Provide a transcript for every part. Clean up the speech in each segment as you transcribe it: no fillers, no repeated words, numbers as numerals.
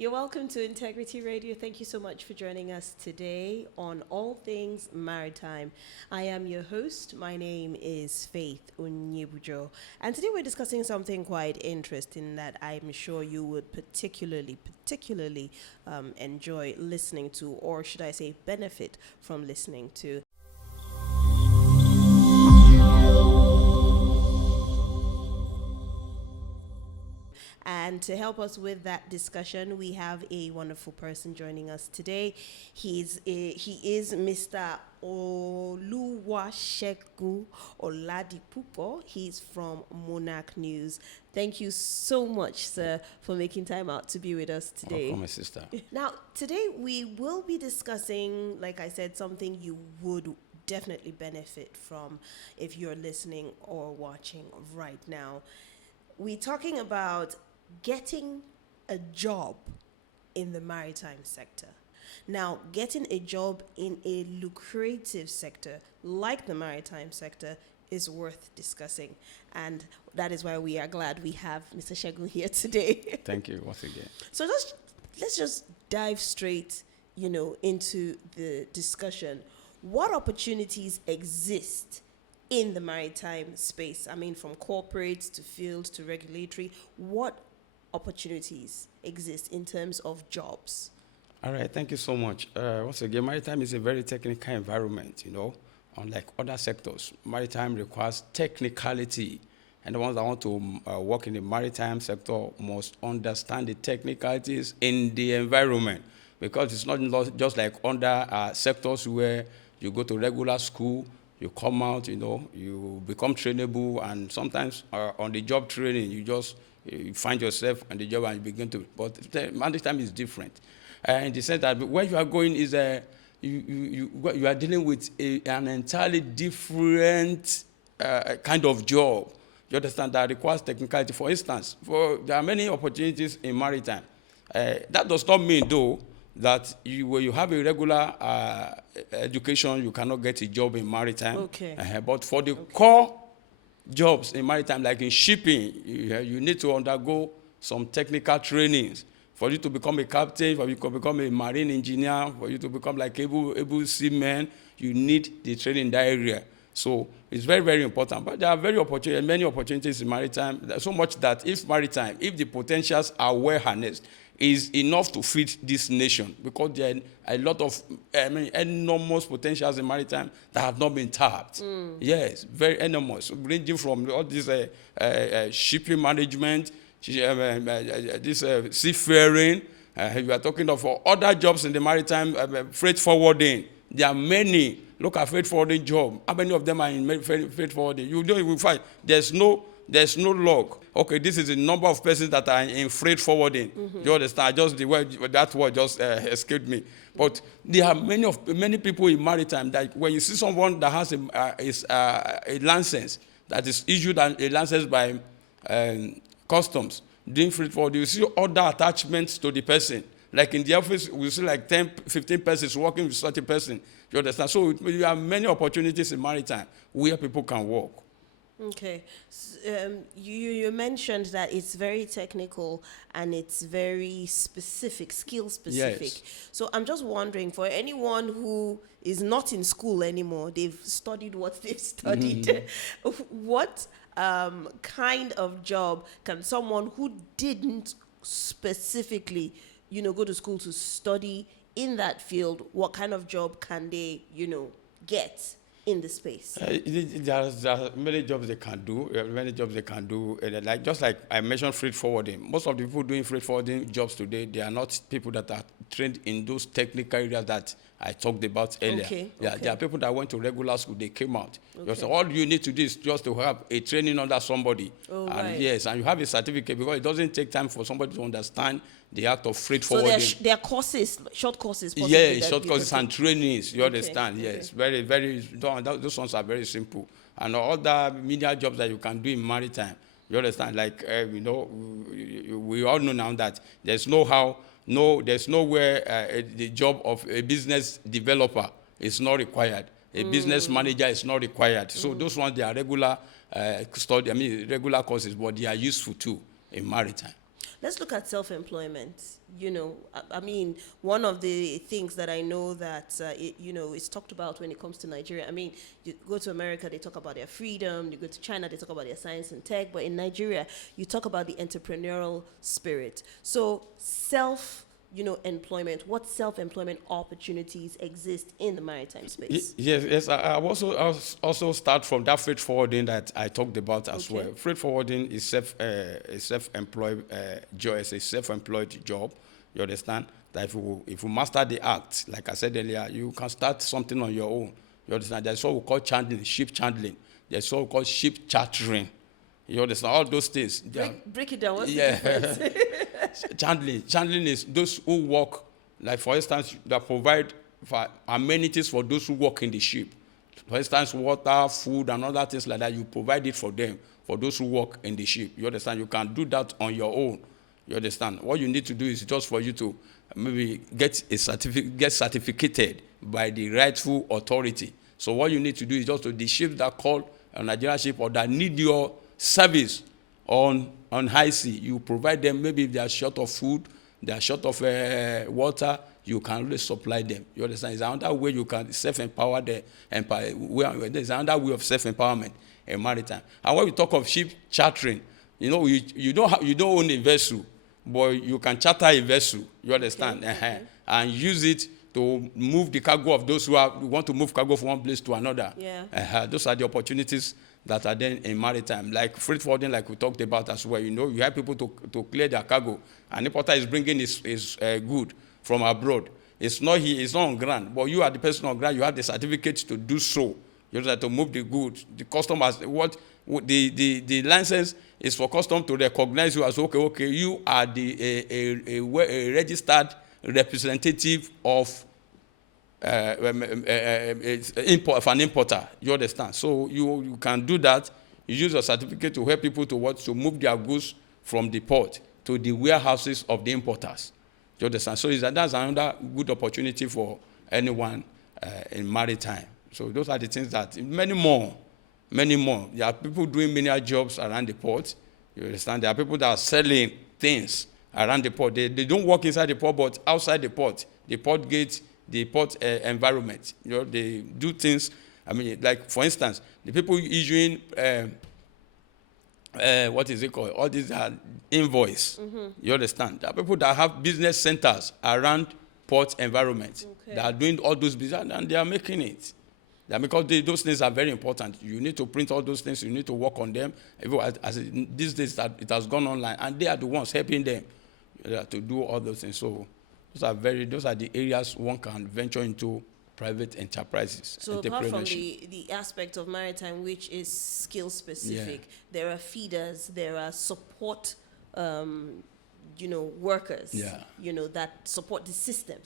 You're welcome to Integrity Radio. Thank you so much for joining us today on All Things Maritime. I am your host. My name is Faith Onyebujo. And today we're discussing something quite interesting that I'm sure you would particularly enjoy listening to, or should I say benefit from listening to. And to help us with that discussion, we have a wonderful person joining us today. He is Mr. Oluwasegun Oladipupo. He's from Monarch News. Thank you so much, sir, for making time out to be with us today. Welcome, my sister. Now, today we will be discussing, like I said, something you would definitely benefit from if you're listening or watching right now. We're talking about getting a job in the maritime sector. Now, getting a job in a lucrative sector like the maritime sector is worth discussing. And that is why we are glad we have Mr. Segun here today. Thank you once again. So let's just dive straight, into the discussion. What opportunities exist in the maritime space? I mean, from corporate to field to regulatory, what opportunities exist in terms of jobs? All right, thank you so much. Once again, maritime is a very technical environment, unlike other sectors. Maritime requires technicality, and the ones that want to work in the maritime sector must understand the technicalities in the environment, because it's not just like other sectors where you go to regular school, you come out, you become trainable, and sometimes on the job training, you find yourself on the job and you begin to. But maritime is different, in the sense that where you are going is you are dealing with an entirely different kind of job. You understand, that requires technicality. For instance, there are many opportunities in maritime. That does not mean, though, that when you have a regular education, you cannot get a job in maritime. Okay. But for the core jobs in maritime, like in shipping, you need to undergo some technical trainings. For you to become a captain, for you to become a marine engineer, for you to become like able seaman, you need the training in that area. So it's very, very important. But there are many opportunities in maritime, so much that if the potentials are well harnessed, is enough to feed this nation, because there are a lot of enormous potentials in maritime that have not been tapped. Yes, very enormous, ranging from all this shipping management, this seafaring. You are talking of other jobs in the maritime, freight forwarding. There are many. Look at freight forwarding job. How many of them are in freight forwarding? You don't even find. There's no log. Okay, this is the number of persons that are in freight forwarding. Mm-hmm. You understand? That word just escaped me. But there are many people in maritime that when you see someone that has a license, that is issued a license by customs doing freight forwarding, you see other attachments to the person. Like in the office, we see like 10, 15 persons working with such a person. You understand? So you have many opportunities in maritime where people can work. Okay. You mentioned that it's very technical and it's very specific, skill specific. Yes. So I'm just wondering, for anyone who is not in school anymore, they've studied what they've studied, what kind of job can someone who didn't specifically, go to school to study in that field, what kind of job can they, get in the space? There are many jobs they can do. Just like I mentioned, freight forwarding. Most of the people doing freight forwarding jobs today, they are not people that are trained in those technical areas that I talked about earlier. Okay. There are people that went to regular school, they came out. Okay. All you need to do is just to have a training under somebody. Right. Yes, and you have a certificate, because it doesn't take time for somebody to understand the act of freight forwarding. So there are courses, short courses. Yeah, short courses and trainings. You understand? Okay. Yes, very, very. Those ones are very simple. And all the media jobs that you can do in maritime, you understand? Like we all know now that there's nowhere the job of a business developer is not required. A business manager is not required. So those ones, they are regular courses, but they are useful too in maritime. Let's look at self-employment. I mean, one of the things that I know that, is talked about when it comes to Nigeria. I mean, you go to America, they talk about their freedom. You go to China, they talk about their science and tech. But in Nigeria, you talk about the entrepreneurial spirit. So employment, what self-employment opportunities exist in the maritime space? Yes. I also start from that freight forwarding that I talked about as well. Freight forwarding is a self-employed job. It's a self-employed job. You understand that if you master the act, like I said earlier, you can start something on your own. You understand? There's what we call chandling, ship chandling. There's what we call ship chartering. You understand all those things? Break it down. What's the difference? Chandling is those who work, like for instance, that provide for amenities for those who work in the ship. For instance, water, food, and other things like that. You provide it for them, for those who work in the ship. You understand? You can do that on your own. You understand? What you need to do is just for you to maybe get certificated by the rightful authority. So what you need to do is just to the ships that call a Nigerian ship or that need your service on high sea, you provide them. Maybe if they are short of food, they are short of water, you can really supply them. You understand? It's another way you can self-empower the empire. There's another way of self-empowerment in maritime. And when we talk of ship chartering, you don't own a vessel, but you can charter a vessel. You understand? Okay. And use it to move the cargo of those who want to move cargo from one place to another. Yeah. Those are the opportunities that are then in maritime, like freight forwarding, like we talked about as well. You have people to clear their cargo. An importer is bringing his good from abroad. It's not on ground, but you are the person on ground. You have the certificate to do so. You have to move the goods. The customers, the license is for custom to recognize you as okay. You are a registered representative of of an importer. You understand? So you can do that. You use your certificate to help people to move their goods from the port to the warehouses of the importers. You understand? So that's another good opportunity for anyone in maritime. So those are the things that many more. There are people doing many jobs around the port. You understand? There are people that are selling things around the port. They don't work inside the port, but outside the port gate, the port environment. They do things. I mean, like for instance, the people issuing what is it called? All these are invoice. Mm-hmm. You understand? There are people that have business centers around port environment that are doing all those business, and they are making it. Because those things are very important. You need to print all those things. You need to work on them. These days, it has gone online, and they are the ones helping them to do all those things. So those are the areas one can venture into private enterprises. So apart from the aspect of maritime, which is skill specific, there are feeders, there are support, workers, that support the system.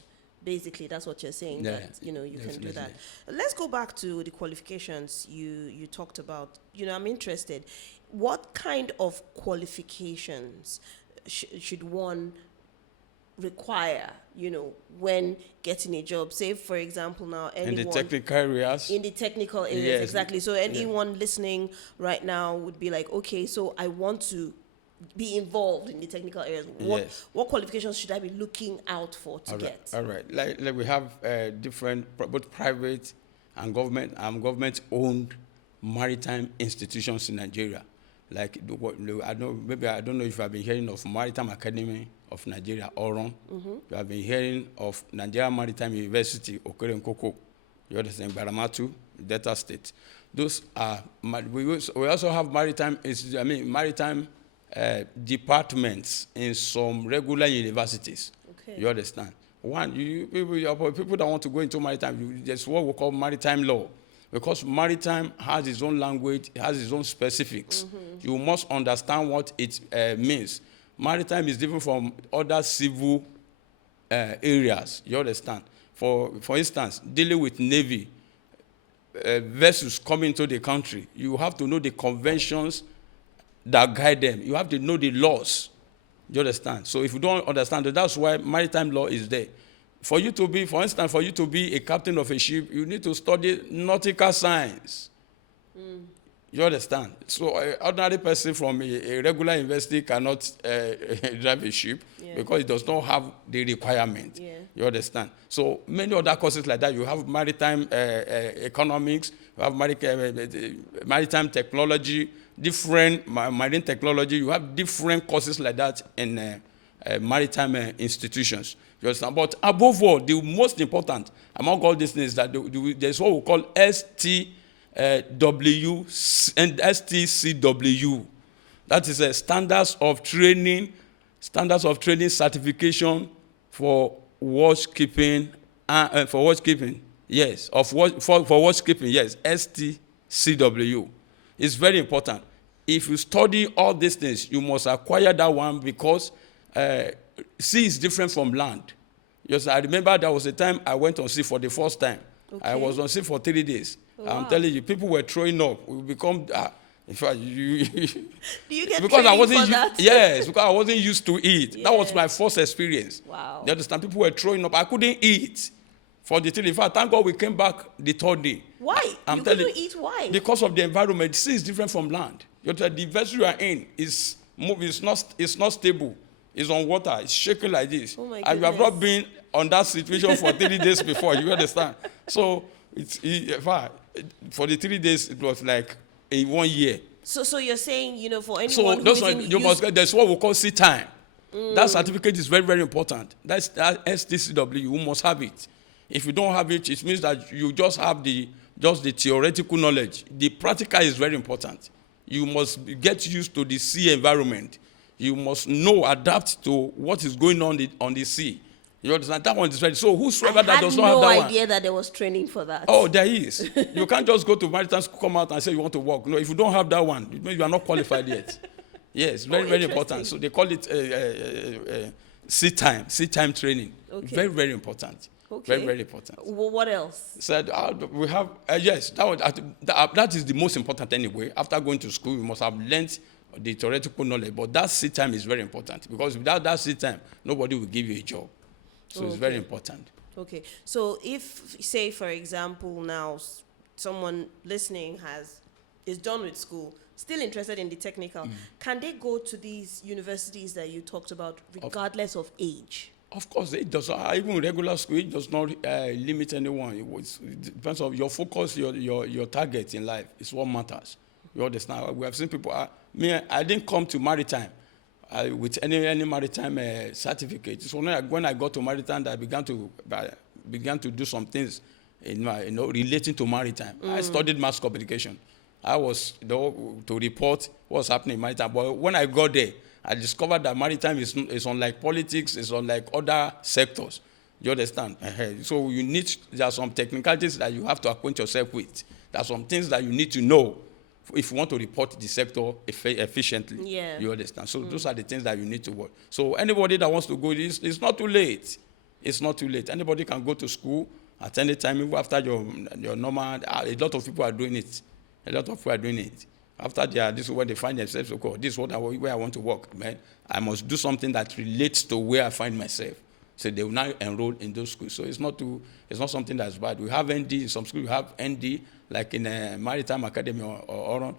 Basically, that's what you're saying, that, you can do that. Let's go back to the qualifications you talked about. I'm interested. What kind of qualifications should one require, when getting a job? Say, for example, now, anyone... In the technical areas? In the technical areas, yes. Exactly. So anyone listening right now would be like, okay, so I want to be involved in the technical areas. What qualifications should I be looking out for to get? All right. Like we have different, both private and government-owned maritime institutions in Nigeria. Like I don't know if you have been hearing of Maritime Academy of Nigeria, Oron. Mm-hmm. You have been hearing of Nigerian Maritime University, Okere Nkoko. You understand, Baramatu, Delta State. Those are we also have maritime departments in some regular universities. Okay. You understand? One, people that want to go into maritime, there's what we call maritime law. Because maritime has its own language, it has its own specifics. Mm-hmm. You must understand what it means. Maritime is different from other civil areas. You understand? For instance, dealing with Navy, vessels coming into the country, you have to know the conventions that guide them. You have to know the laws. You understand? So if you don't understand that, that's why maritime law is there. For you to be a captain of a ship, you need to study nautical science. Mm. You understand? So an ordinary person from a regular university cannot drive a ship because it does not have the requirement. Yeah. You understand? So many other courses like that. You have maritime economics, you have maritime technology, different marine technology. You have different courses like that in maritime institutions. You understand? But above all, the most important among all these things is that there's what we call STW and STCW. That is a standards of training certification for watchkeeping. Yes, for watchkeeping. Yes, STCW. It's very important. If you study all these things, you must acquire that one because sea is different from land. Yes, I remember there was a time I went on sea for the first time. Okay. I was on sea for 3 days. Wow. I'm telling you, people were throwing up. We become, in fact, Do you get because I training wasn't for that? yes, because I wasn't used to it. That was Yeah. my first experience. Wow. You understand? People were throwing up. I couldn't eat for the 3 days. In fact, thank God we came back the 3rd day. Why? I'm You telling couldn't eat? Why? Because of the environment. Sea is different from land. The vessel you are in is it's not stable. It's on water. It's shaking like this. Oh my And you have not goodness. been on that situation for 3 days before. You understand? So for the 3 days, it was like a 1 year. So you're saying, for anyone So who that's why isn't you must used- get. That's what we call sea time. That certificate is very, very important. That's that STCW. You must have it. If you don't have it, it means that you just have the theoretical knowledge. The practical is very important. You must get used to the sea environment. You must adapt to what is going on the sea. You understand? That one is ready. So whosoever that does not have that I had no one. idea that there was training for that. Oh, there is. You can't just go to maritime school, come out and say you want to work. No, if you don't have that one, it means you are not qualified yet. Yes, very, very important. So they call it sea time training. Okay. Very, very important. Okay. Very, very important. What else? Said we have yes, that is the most important anyway. After going to school, you must have learnt the theoretical knowledge. But that seat time is very important because without that seat time, nobody will give you a job. So it's very important. Okay. So if, say, for example, now someone listening is done with school, still interested in the technical, can they go to these universities that you talked about regardless of age? Of course, it does. Even regular school, it does not limit anyone. It depends on your focus, your target in life is what matters. You understand? We have seen people. I didn't come to maritime with any maritime certificate. So when I got to maritime, I began to do some things relating to maritime. I studied mass communication. I was to report what's happening in maritime. But when I got there, I discovered that maritime is unlike politics, it's unlike other sectors. You understand? So there are some technicalities that you have to acquaint yourself with. There are some things that you need to know if you want to report the sector efficiently. Yeah. You understand? So those are the things that you need to work. So anybody that wants to go, it's not too late. It's not too late. Anybody can go to school at any time, even after your normal. A lot of people are doing it. After this is where they find themselves. Okay, this is where I want to work. Man, I must do something that relates to where I find myself. So they will now enroll in those schools. So it's not something that's bad. We have ND in some schools. You have ND like in Maritime Academy or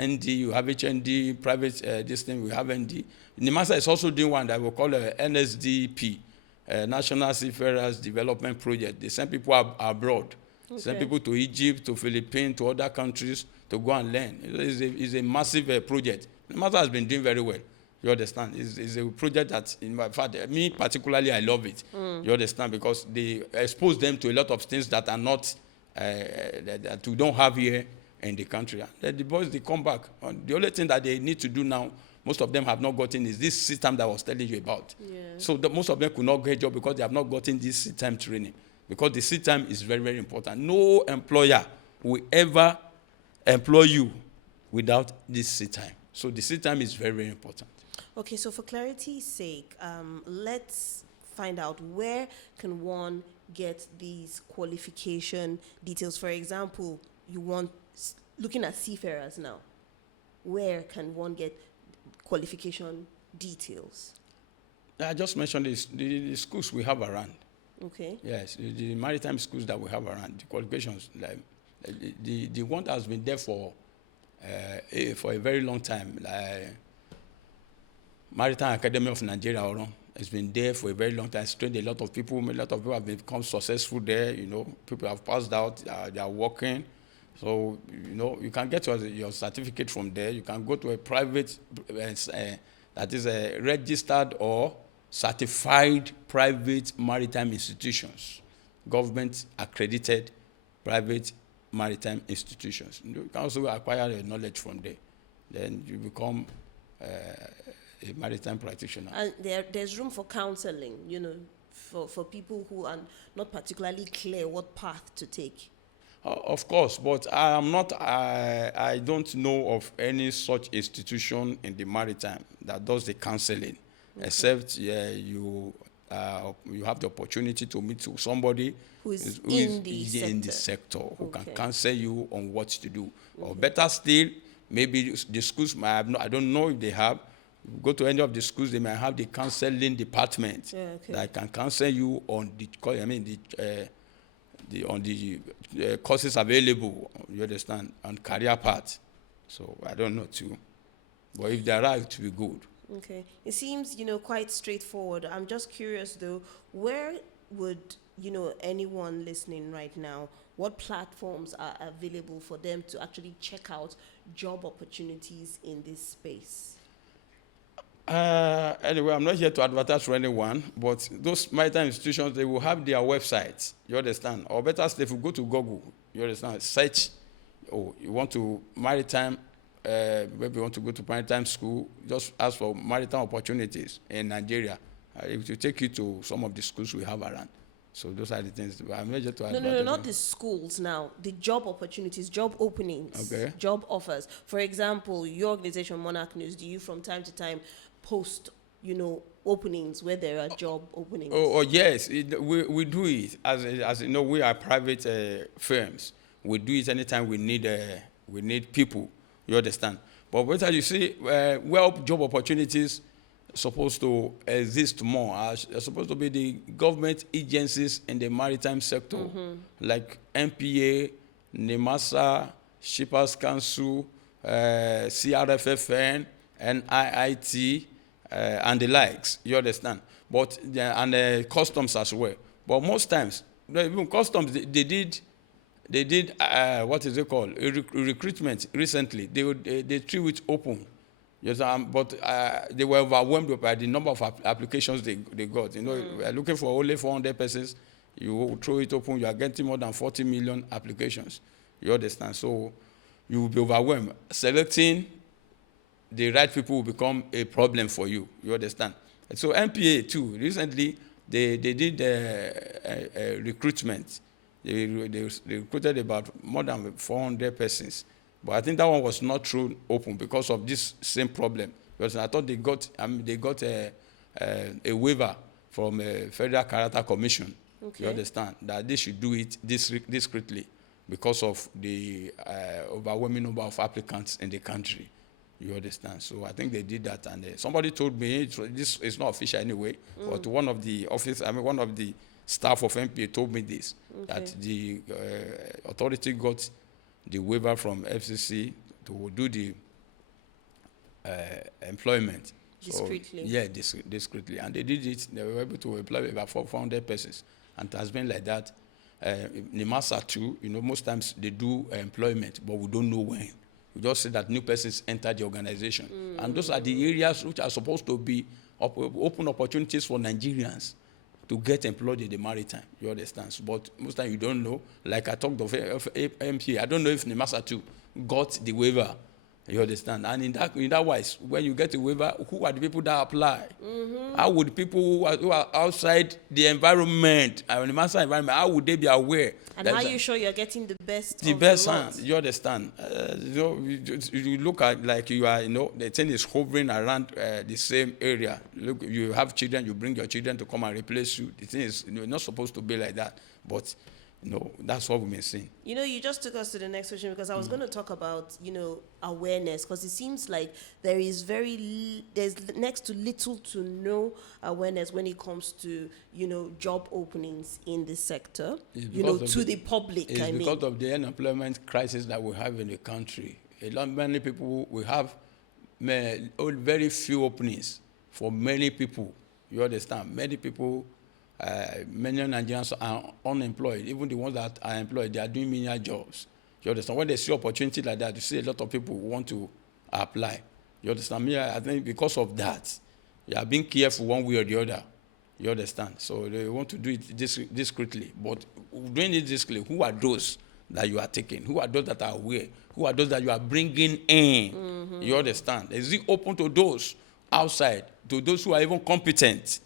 ND. You have HND private. This thing we have ND. NIMASA is also doing one that we call NSDP, National Seafarers Development Project. They send people abroad. Okay. Send people to Egypt, to Philippines, to other countries to go and learn. It's a massive project. NIMASA has been doing very well. You understand? It's a project that, in fact, me particularly, I love it. You understand? Because they expose them to a lot of things that are not, that we don't have here in the country. And the boys, they come back. The only thing that they need to do now, most of them have not gotten, is this system that I was telling you about. Yeah. So most of them could not get a job because they have not gotten this system training. Because the system is very, very important. No employer will ever employ you without this system. So the system is very, very important. Okay, so for clarity's sake, let's find out where can one get these qualification details. For example, looking at seafarers now, where can one get qualification details? I just mentioned this, the schools we have around. Okay. Yes, the maritime schools that we have around, the qualifications, like the one that has been there for for a very long time. Maritime Academy of Nigeria, Oron, has been there for a very long time. It's trained a lot of people. A lot of people have become successful there. People have passed out. They are working. So, you can get your certificate from there. You can go to a private, that is a registered or certified private maritime institutions, government accredited private maritime institutions. You can also acquire your knowledge from there. Then you become a maritime practitioner. And there's room for counseling, for people who are not particularly clear what path to take. Of course, but I don't know of any such institution in the maritime that does the counseling, except you have the opportunity to meet somebody who is in the sector, who can counsel you on what to do. Or better still, maybe the schools might have, I don't know if they have, go to any of the schools, they might have the counseling department that can counsel you on the courses available, you understand, on career path. So I don't know too. But if there are, it will be good. Okay. It seems, quite straightforward. I'm just curious though, where would, anyone listening right now, what platforms are available for them to actually check out job opportunities in this space? Anyway, I'm not here to advertise for anyone, but those maritime institutions, they will have their websites, you understand? Or better still, if you go to Google, you understand, search, you want to maritime, maybe you want to go to maritime school, just ask for maritime opportunities in Nigeria. It will take you to some of the schools we have around. So those are the things. I'm not here to advertise. No, not the schools now. The job opportunities, job openings, job offers. For example, your organization, Monarch News, do you from time to time post, openings where there are job openings? Oh yes, we do it. As you know, we are private firms. We do it anytime we need people. You understand? But what you see, where job opportunities supposed to exist more are supposed to be the government agencies in the maritime sector, like NPA, NEMASA, Shippers Council, CRFFN, NIIT, and the likes. You understand? But and customs as well. But most times, even customs, they did what is it called? Recruitment recently. They threw it open. Yes, but they were overwhelmed by the number of applications they got. We are looking for only 400 persons. You throw it open, you are getting more than 40 million applications. You understand? So you will be overwhelmed. Selecting the right people will become a problem for you. You understand? So NPA too, recently they did recruitment. They recruited about more than 400 persons. But I think that one was not thrown open because of this same problem. Because I thought they got a waiver from a Federal Character Commission. Okay. You understand that they should do it discreetly because of the overwhelming number of applicants in the country. You understand? So I think they did that, and somebody told me this is not official anyway. But one of the staff of NPA told me this, that the authority got the waiver from FCC to do the employment. Discreetly. So, discreetly. And they did it. They were able to employ about 400 persons. And it has been like that. NIMASA too, most times they do employment, but we don't know when. We just say that new persons enter the organization. And those are the areas which are supposed to be open opportunities for Nigerians to get employed in the maritime, you understand? But most time you don't know. Like I talked of MP, I don't know if NIMASA too got the waiver, you understand? And in that wise, when you get the waiver, who are the people that apply? How would people who are outside the environment, NIMASA environment, how would they be aware? And how are you sure you're getting the best? The best hand, you understand? You look at like you are, the thing is hovering around the same area. Look, you have children, you bring your children to come and replace you. The thing is, not supposed to be like that. But, that's what we've been seeing. You just took us to the next question because I was going to talk about, awareness, because it seems like there's next to little to no awareness when it comes to, job openings in this sector, to the public, It's because of the unemployment crisis that we have in the country. many people, we have very few openings for many people. You understand? Many people, many Nigerians are unemployed. Even the ones that are employed, they are doing menial jobs. You understand? When they see opportunity like that, you see a lot of people who want to apply. You understand me? I think because of that, they are being careful one way or the other. You understand? So they want to do it discreetly. But doing it discreetly, who are those that you are taking? Who are those that are aware? Who are those that you are bringing in? Mm-hmm. You understand? Is it open to those outside, to those who are even competent?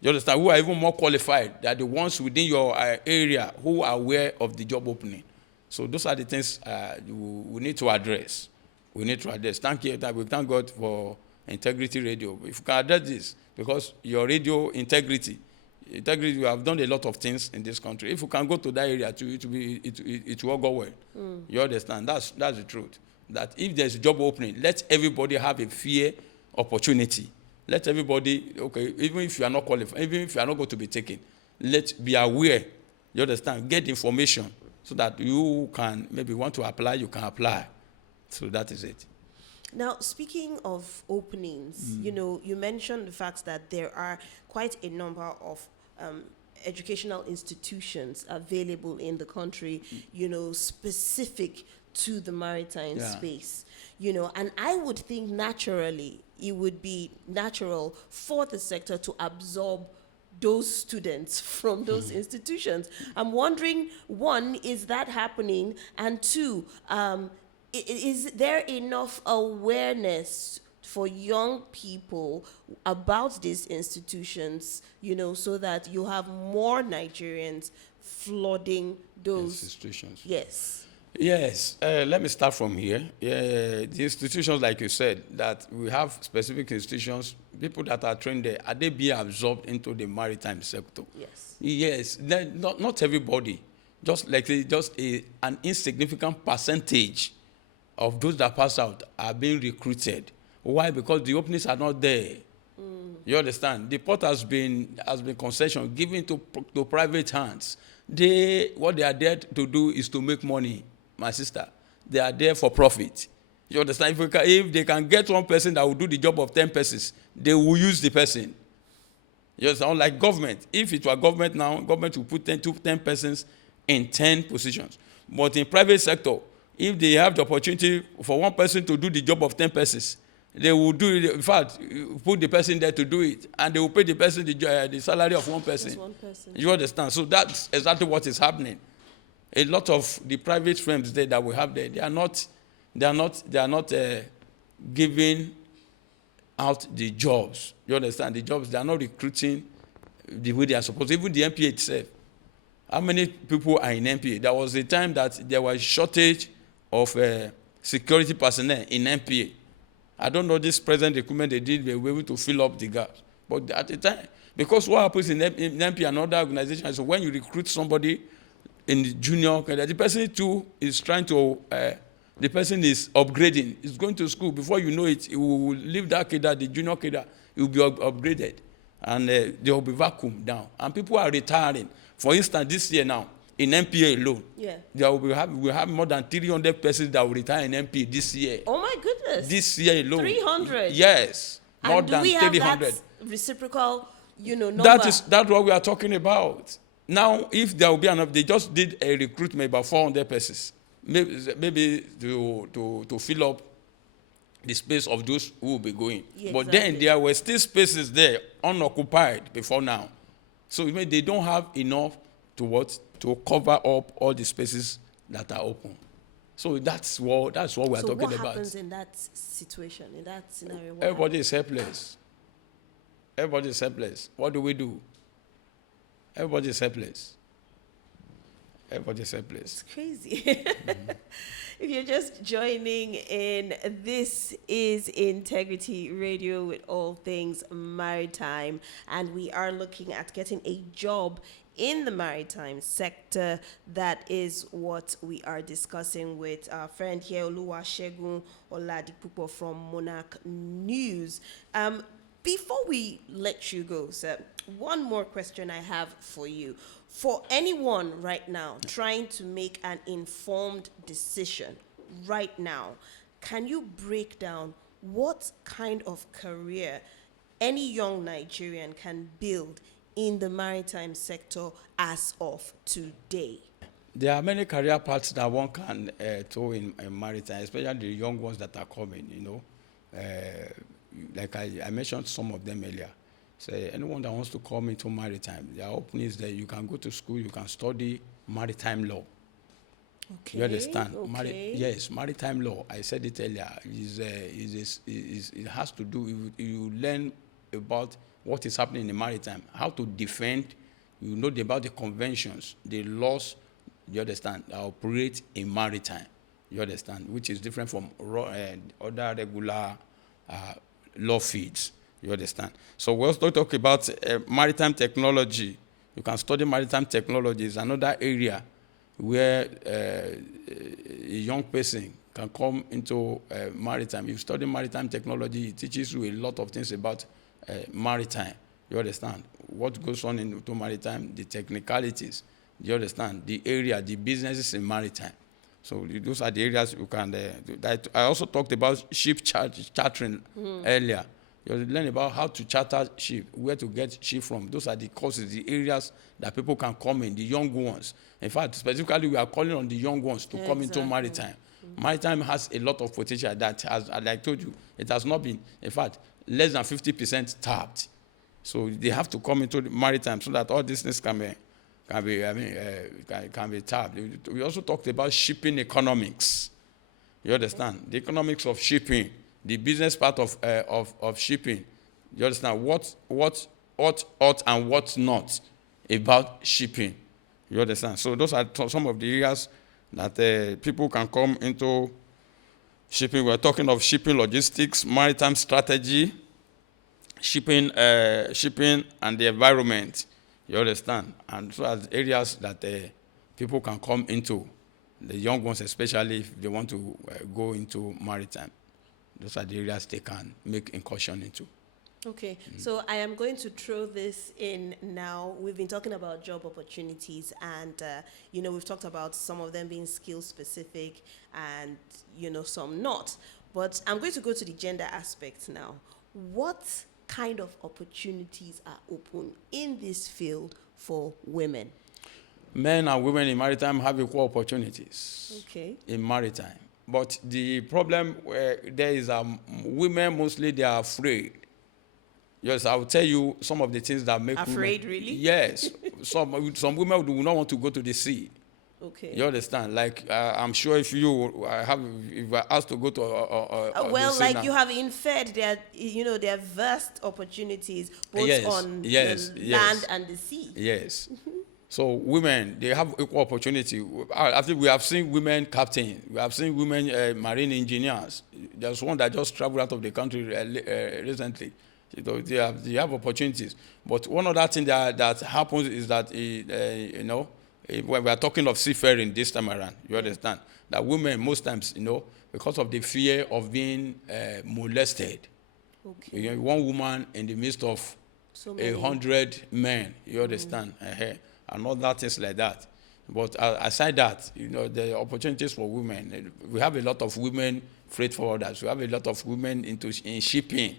You understand? Who are even more qualified than the ones within your area who are aware of the job opening? So those are the things we need to address. We need to address. Thank you. We thank God for Integrity Radio. If you can address this, because your radio integrity, you have done a lot of things in this country. If you can go to that area, it will go well. You understand? That's the truth. That if there's a job opening, let everybody have a fair opportunity. Let everybody, okay, even if you are not qualified, even if you are not going to be taken, let's be aware. You understand? Get information so that you can maybe want to apply, you can apply. So that is it. Now, speaking of openings, you mentioned the fact that there are quite a number of educational institutions available in the country, specific to the maritime space, and I would think naturally it would be natural for the sector to absorb those students from those institutions. I'm wondering, one, is that happening? And two, is there enough awareness for young people about these institutions, so that you have more Nigerians flooding those institutions? Yes. Yes. Let me start from here. The institutions, like you said, that we have specific institutions, people that are trained there, are they being absorbed into the maritime sector? Yes. Yes. Not everybody. Just like an insignificant percentage of those that pass out are being recruited. Why? Because the openings are not there. You understand? The port has been concession given to private hands. What they are there to do is to make money, my sister. They are there for profit. You understand? If they can get one person that will do the job of 10 persons, they will use the person. You understand? Unlike government. If it were government now, government will put 10 persons in 10 positions. But in private sector, if they have the opportunity for one person to do the job of 10 persons, they will do it. In fact, put the person there to do it, and they will pay the person the salary of one person. Just one person. You understand? So that's exactly what is happening. A lot of the private firms there that we have there, they are not giving out the jobs. You understand? The jobs, they are not recruiting the way they are supposed to. Even the MPA itself. How many people are in MPA? There was a time that there was shortage of security personnel in MPA. I don't know this present recruitment they did, they were able to fill up the gaps. But at the time, because what happens in MPA and other organizations is when you recruit somebody in the junior, the person too is trying to, the person is upgrading. He's going to school. Before you know it, he will leave that cadre, the junior cadre, he will be upgraded. And there will be vacuum down. And people are retiring. For instance, this year now, in MPA alone, we have more than 300 persons that will retire in MPA this year. Oh my goodness! This year alone, 300. Yes, more and than 300. And do we have that reciprocal, number? That's what we are talking about. Now, if there will be enough, they just did a recruitment about 400 persons, maybe to fill up the space of those who will be going. Yeah, but exactly. Then there were still spaces there unoccupied before now, so they don't have enough to cover up all the spaces that are open. So that's what we are talking about. So what happens in that situation, in that scenario? Everybody is helpless. Everybody is helpless. What do we do? Everybody is helpless. Everybody is helpless. It's crazy. Mm-hmm. If you're just joining in, this is Integrity Radio with all things maritime, and we are looking at getting a job in the maritime sector. That is what we are discussing with our friend here, Oluwasegun Oladipupo from Monarch News. Before we let you go, sir, one more question I have for you. For anyone right now trying to make an informed decision right now, can you break down what kind of career any young Nigerian can build in the maritime sector as of today? There are many career paths that one can do in maritime, especially the young ones that are coming, like I mentioned some of them earlier. So anyone that wants to come into maritime, there are openings there. You can go to school, you can study maritime law. Okay. You understand? Okay. Yes, maritime law. I said it earlier. It has to do. You learn about what is happening in the maritime, how to defend. You know about the conventions, the laws. You understand? That operate in maritime. You understand? Which is different from other regular law fields. You understand? So we also talk about maritime technology. You can study maritime technology. It's another area where a young person can come into maritime. If you study maritime technology, it teaches you a lot of things about maritime. You understand? What goes on into maritime, the technicalities. You understand? The area, the businesses in maritime. So those are the areas you can do that. I also talked about ship chartering earlier. You learn about how to charter ship, where to get ship from. Those are the courses, the areas that people can come in, the young ones. In fact, specifically, we are calling on the young ones to come into maritime. Maritime has a lot of potential that has, like I told you, it has not been, in fact, less than 50% tapped. So they have to come into the maritime so that all these things can be tapped. We also talked about shipping economics. You understand? The economics of shipping, the business part of shipping. You understand what ought and what not about shipping. You understand? So those are some of the areas that people can come into shipping. We're talking of shipping logistics, maritime strategy, shipping and the environment. You understand? And so as areas that people can come into, the young ones especially if they want to go into maritime. Those are the areas they can make incursion into. Okay, so I am going to throw this in now. We've been talking about job opportunities and, we've talked about some of them being skill specific and, some not. But I'm going to go to the gender aspect now. What kind of opportunities are open in this field for women? Men and women in maritime have equal opportunities in maritime. But the problem there is women mostly they are afraid. Yes, I will tell you some of the things that make afraid, women, really? Yes. Some women do not want to go to the sea. Okay. You understand? Like, I'm sure if I asked to go to well, the sea like now, you have inferred there are vast opportunities both on the land and the sea. Yes. So women, they have equal opportunity. I think we have seen women captains. We have seen women marine engineers. There's one that just traveled out of the country recently. They have opportunities. But one other thing that happens is that, when we are talking of seafaring this time around, you understand, that women most times, because of the fear of being molested, one woman in the midst of 100 men, you understand, and all that things like that. But aside that, the opportunities for women, we have a lot of women freight forwarders. We have a lot of women in shipping.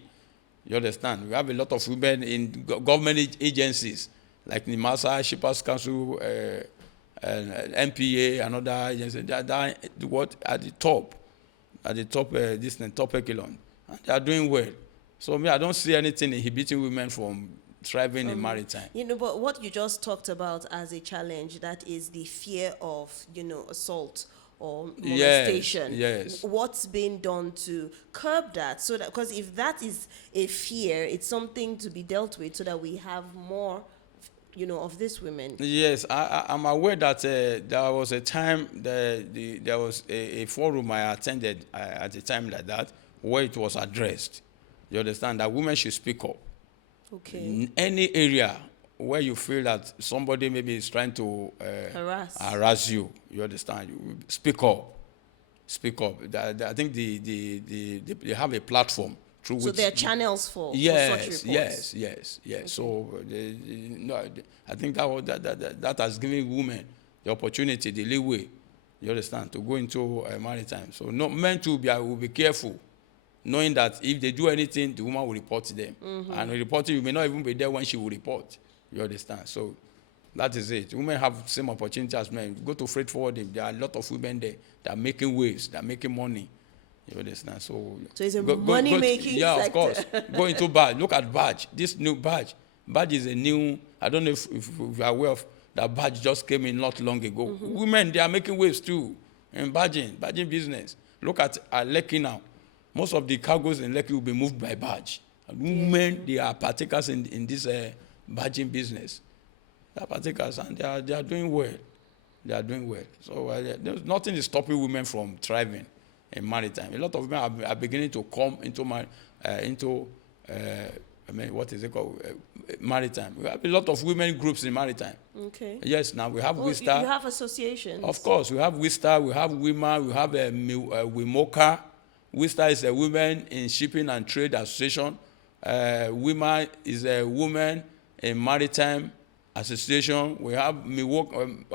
You understand? We have a lot of women in government agencies like NIMASA, Shippers Council, MPA, and other agencies. They are at the top, top echelon. And they are doing well. So I don't see anything inhibiting women from thriving in maritime. But what you just talked about as a challenge, that is the fear of, assault or molestation. Yes. What's being done to curb that? So that, because if that is a fear, it's something to be dealt with so that we have more, of these women. Yes, I'm aware that there was a time there was a forum I attended at a time like that where it was addressed. You understand that women should speak up. Okay. In any area where you feel that somebody maybe is trying to harass you, you understand, you speak up. Speak up. I think they have a platform through which. So there are channels for such reports. Yes. Okay. So I think that has given women the opportunity, the leeway, You understand? To go into maritime. So no, men too will be careful, knowing that if they do anything, the woman will report to them. And reporting, you may not even be there when she will report. You understand? So that is it. Women have the same opportunity as men. Go to freight forwarding. There are a lot of women there that are making waves, that are making money. You understand? So it's a money-making yeah, sector. of course. Go into badge. Look at badge. This new badge. Badge is a new, I don't know if you are aware of, that badge just came in not long ago. Women, they are making waves too in badging business. Look at Lekki now. Most of the cargoes in Lekki will be moved by barge. And women, they are partakers in this badging business. They are partakers, and they are doing well. They are doing well. So there's nothing is stopping women from thriving in maritime. A lot of women are beginning to come into what is it called? Maritime. We have a lot of women groups in maritime. Okay. Yes, now we have You WISTA. have associations. Of course, we have WISTA, we have WIMA, we have WIMOCA. WISTA is a Women in Shipping and Trade Association. WIMA is a Women in Maritime Association. We have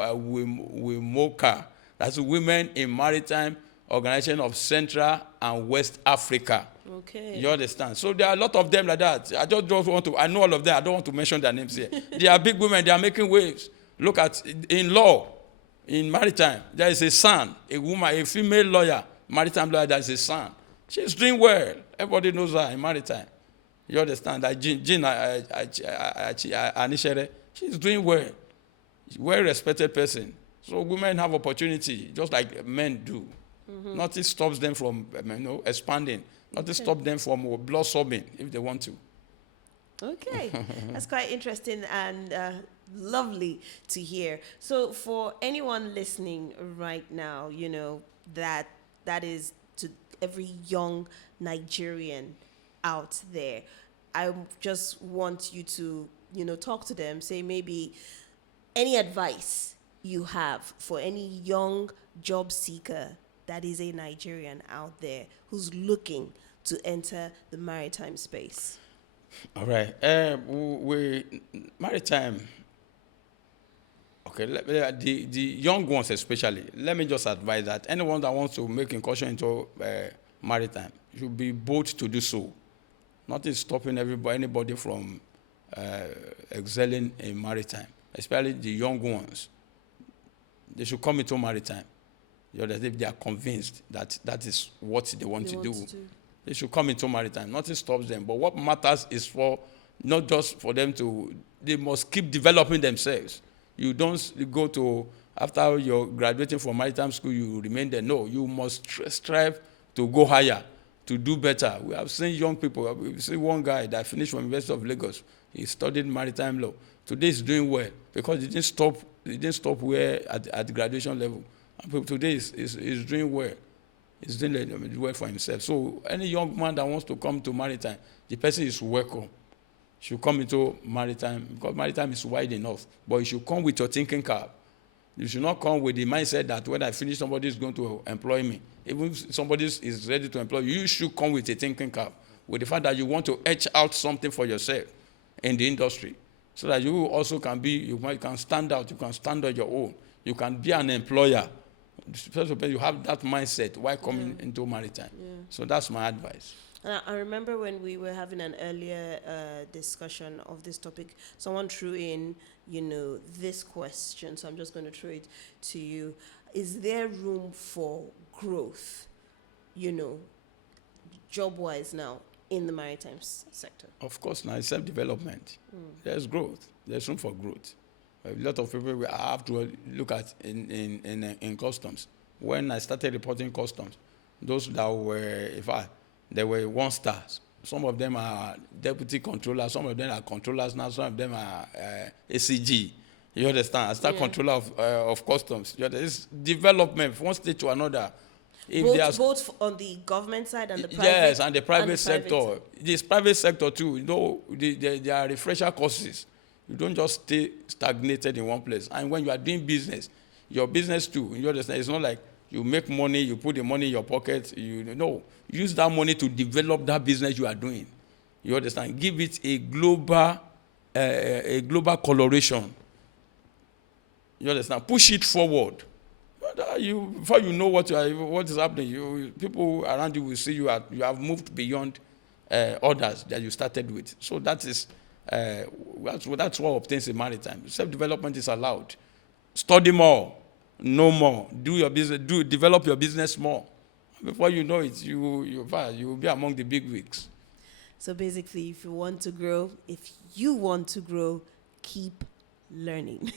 WIMOCA. That's Women in Maritime Organization of Central and West Africa. Okay. You understand? So there are a lot of them like that. I just don't want to, I know all of them. I don't want to mention their names here. They are big women. They are making waves. Look at, in law, in maritime, there is a son, a woman, a female lawyer, maritime lawyer, there is a son. She's doing well. Everybody knows her in maritime. You understand? That Jean Anishere, she's doing well. Well-respected person. So women have opportunity, just like men do. Nothing stops them from expanding. Nothing stops them from blossoming if they want to. Okay, that's quite interesting and lovely to hear. So for anyone listening right now, that is to every young Nigerian out there, I just want you to, talk to them, say maybe any advice you have for any young job seeker that is a Nigerian out there who's looking to enter the maritime space. All right. Maritime. Okay, the young ones especially, let me just advise that anyone that wants to make incursion into maritime should be bold to do so. Nothing stopping anybody from excelling in maritime, especially the young ones. They should come into maritime. If they are convinced that that is what they want to do. They should come into maritime. Nothing stops them. But what matters is not just for them they must keep developing themselves. You don't go to, after you're graduating from maritime school, you remain there. No, you must strive to go higher, to do better. We have seen young people. We've seen one guy that finished from University of Lagos. He studied maritime law. Today he's doing well because he didn't stop where at the graduation level. And today he's doing well. He's doing well for himself. So any young man that wants to come to maritime, the person is welcome. Should come into maritime because maritime is wide enough. But you should come with your thinking cap. You should not come with the mindset that when I finish, somebody is going to employ me. Even if somebody is ready to employ you, you should come with a thinking cap, with the fact that you want to etch out something for yourself in the industry, so that you also can stand out. You can stand on your own. You can be an employer. You have that mindset while coming into maritime. Yeah. So that's my advice. I remember when we were having an earlier discussion of this topic, someone threw in, this question. So I'm just going to throw it to you. Is there room for growth, job-wise now in the maritime sector? Of course, now it's self-development. There's growth. There's room for growth. A lot of people have to look at in customs. When I started reporting customs, those that were, they were 1 stars. Some of them are deputy controllers. Some of them are controllers now. Some of them are ACG. You understand? I start controller of customs. It's development from one state to another. Both on the government side and the private. Yes, and the private sector. This private sector too. There are refresher courses. You don't just stay stagnated in one place. And when you are doing business, your business too, you understand, it's not like you make money, you put the money in your pocket. Use that money to develop that business you are doing. You understand? Give it a global coloration. You understand? Push it forward. before you know what is happening, people around you will see you have moved beyond others that you started with. So that's what obtains a maritime. Self-development is allowed. Study more, know more, do your business, develop your business more. Before you know it, you will be among the big wigs. So basically, if you want to grow, keep learning.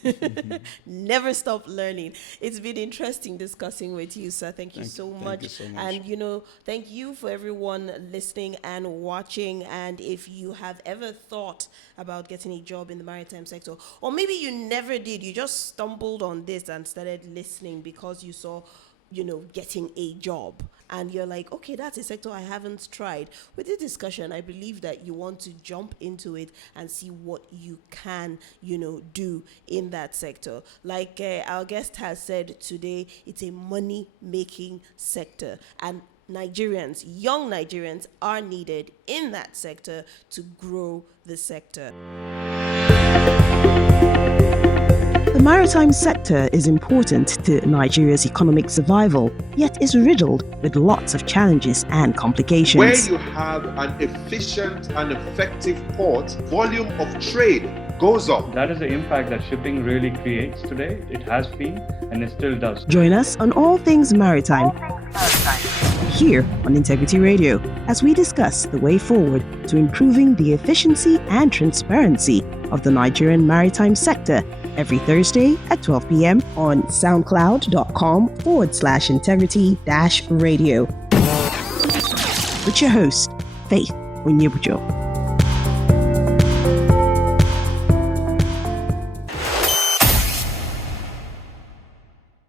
Never stop learning. It's been interesting discussing with you, sir. Thank you so much. Thank you so much. And, thank you for everyone listening and watching. And if you have ever thought about getting a job in the maritime sector, or maybe you never did, you just stumbled on this and started listening because you saw getting a job, and you're like, okay, that's a sector I haven't tried. With this discussion, I believe that you want to jump into it and see what you can, do in that sector. Like our guest has said today, it's a money-making sector, and young Nigerians are needed in that sector to grow the sector. The maritime sector is important to Nigeria's economic survival, yet is riddled with lots of challenges and complications. Where you have an efficient and effective port, volume of trade goes up. That is the impact that shipping really creates today. It has been and it still does. Join us on All Things Maritime here on Integrity Radio as we discuss the way forward to improving the efficiency and transparency of the Nigerian maritime sector every Thursday at 12 p.m. on soundcloud.com/integrity-radio. With your host, Faith Onyebujo.